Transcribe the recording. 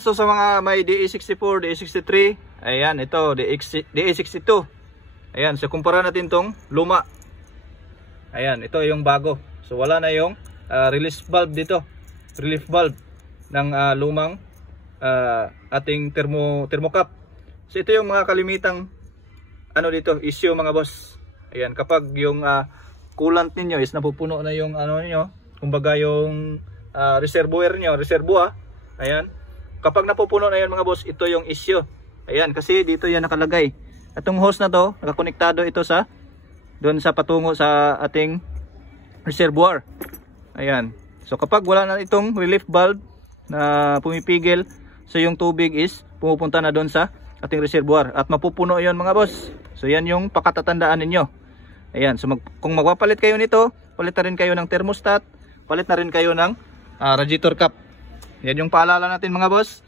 So sa mga may DE64, DE63, ayan ito DE62. Ayan, so kumpara natin tong luma. Ayan, ito yung bago. So wala na yung release valve dito. Relief valve ng lumang ating thermocap. So ito yung mga kalimitang dito, issue mga boss. Ayan, kapag yung coolant ninyo is napupuno na yung niyo, kumbaga yung reservoir niyo, reservoir. Ayan. Kapag napupuno na yan mga boss, ito yung issue. Ayan, kasi dito yan nakalagay. Itong hose na to, nakakonektado ito sa doon sa patungo sa ating reservoir. Ayan. So kapag wala na itong relief valve na pumipigil, so yung tubig is pumupunta na doon sa ating reservoir at mapupuno yon mga boss. So yan yung pakatatandaan ninyo. Ayan, so kung magpapalit kayo nito, palit na rin kayo ng thermostat, palit na rin kayo ng radiator cap. Yan yung paalala natin mga boss.